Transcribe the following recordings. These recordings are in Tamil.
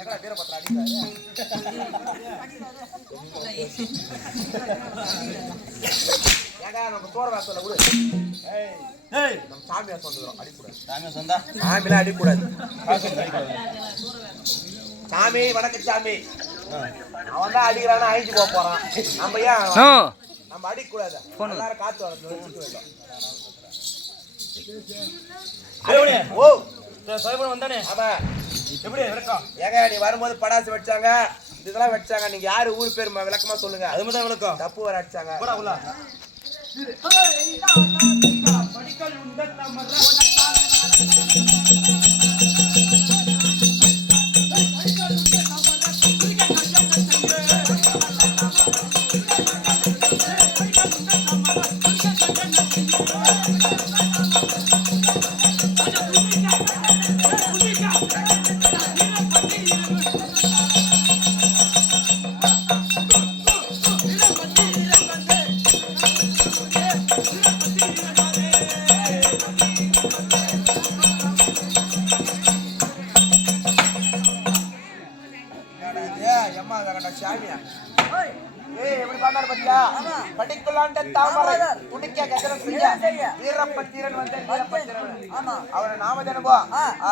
எங்கடா வீரபத்திரம் அடிக்கிறாரு? ஏங்க நம்ம சோற வாசல்ல விடு. ஏய் நம்ம சாமியா சொல்றோம் அடிக்கூடாது. சாமியா சொந்தா சாமில அடிக்கூடாது. சாமி வணக்கம் சாமி. அவன் தான் அடிக்கிறானா அழிஞ்சு போறான். நம்ம ஏன் நம்ம அடிக்கூடாது? எல்லாரும் காத்து வரணும். ஓ வந்தானே ஆமா எப்படி விளக்கம் ஏங்க நீ வரும்போது படாசு வச்சாங்க இதெல்லாம் வச்சாங்க. நீங்க யாரு ஊர் பேர் விளக்கமா சொல்லுங்க. அது மட்டும் விளக்கம் தப்பு வர அடிச்சாங்க.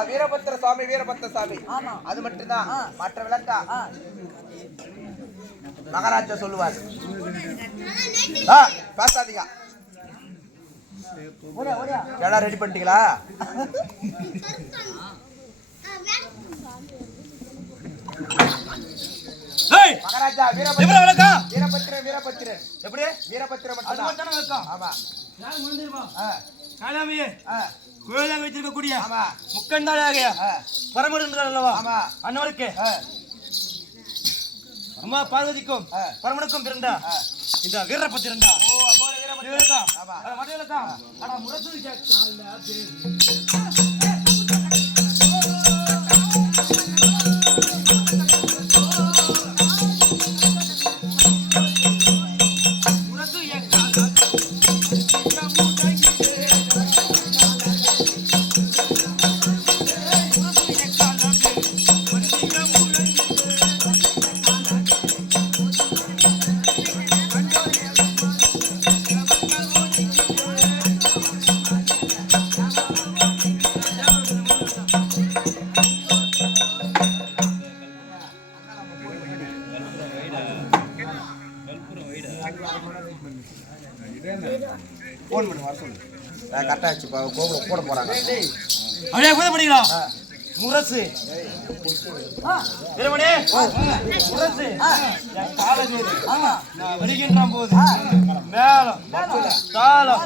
வீரபத்திர சுவாமி வீரபத்திர சாமி அது மட்டும்தான். மற்ற விளக்கா மகாராஜா சொல்லுவார். பேசாதீங்க. எல்லாம் ரெடி பண்ணிட்டீங்களா? மகாராஜா வீரபத்திரன் வீரபத்திரன் எப்படி வீரபத்திரன் மட்டும் ஆமா கோயிலாக வச்சிருக்கக்கூடிய முக்கண்டாளாக பரமன் அல்லவா அன்னவருக்கு அம்மா பார்வதிக்கும் பரமனுக்கும் பிறந்தா இந்த வீரபத்திரன்டா. போன் பண்ணி வர சொல்லு. கரெக்டா ஆச்சு. கோகுல போட போறாங்க. அப்படியே கூட படிக்கலாம். முரசு வீரமணி முரசு என் காலேஜ் நான் வருகின்ற போது மேலம் தாளம்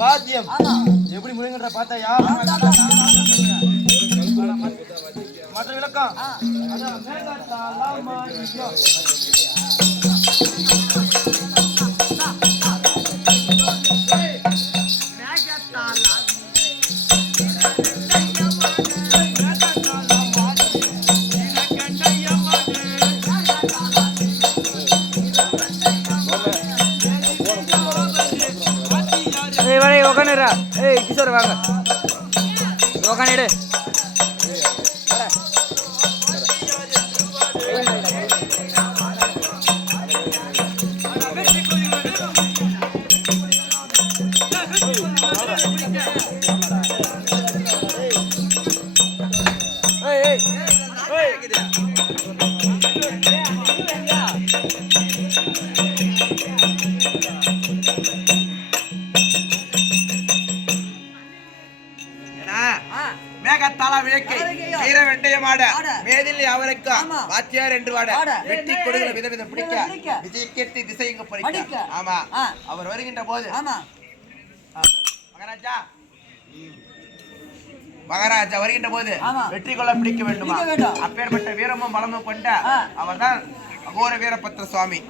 வாத்தியம் எப்படி முடிங்கிற பார்த்தா யாரும் மற்ற விளக்கம் உக்காந்துடா. ஏய் கிஷோர் வாங்க உக்காந்துடு. வாத்தியார் என்று வாட வெட்டி கொடுகளை விதவிதம் பிடிக்க விஜய் கீர்த்தி திசைங்க பறிக்க. ஆமா அவர் வருகின்ற போது மகாராஜா மகாராஜா வருகின்ற போது வெற்றி கொள்ள பிடிக்க வேண்டுமா? அப்பேற்பட்ட வீரமும் பலமும் கொண்ட அவர் தான் அகோர வீரபத்திர சுவாமி.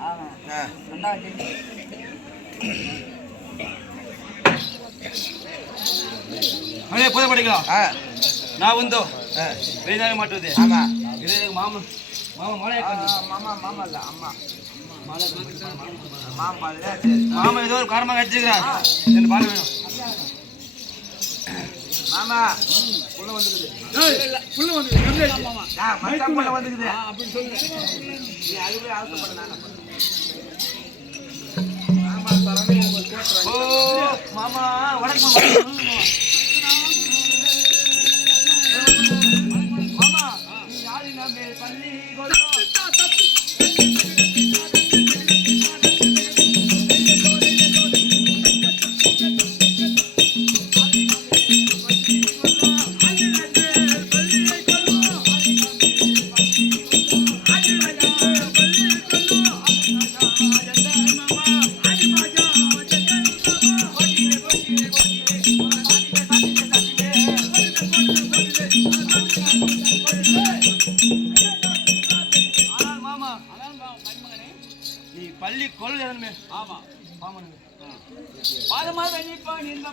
போத படிக்கலாம். நான் வந்தோ வேதாக மாட்டுவது. ஆமா இது மாமா மாமா மாலை மாமா மாமா இல்ல அம்மா மாமா மாமா ஏதோ ஒரு காரணமாக வச்சுக்கிறார். பால் வேணும். மாமா புள்ள வந்துக்குது. புள்ள வந்துக்குது. மச்சான் புள்ள வந்துக்குது. அப்படி சொல்லு. நீ அதுவே ஆசைப்பட நான் மாமா தரமே எனக்கு கேட்றேன். ஓ மாமா வணக்கம் மாமா நீ யாரு நம்ம பள்ளி கொல்லும் பள்ளி கொள் எதனுமே. ஆமா பாமனுங்க பாதமா தனிப்பான் இந்த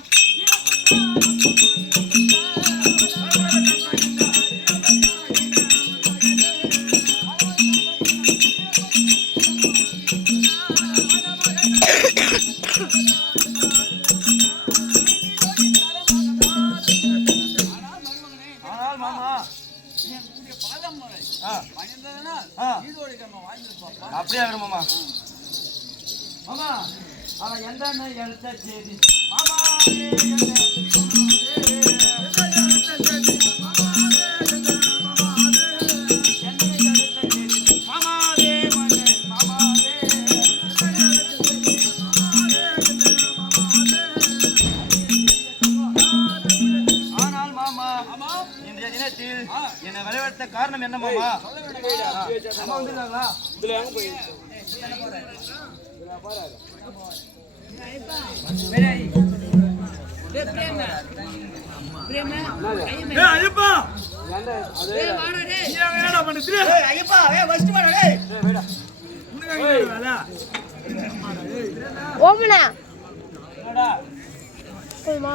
ஆனால் மாமா அப்படியே ஆகணும் மாமா. மாமா அவன் எந்த எழுத்த செய்தி மாமா ஆனால் மாமா இன்றைய தினத்தில் என்னை வரவேற்ற காரணம் என்ன மாமா? அம்மா வந்துருக்காங்களா? ஓமனா போமா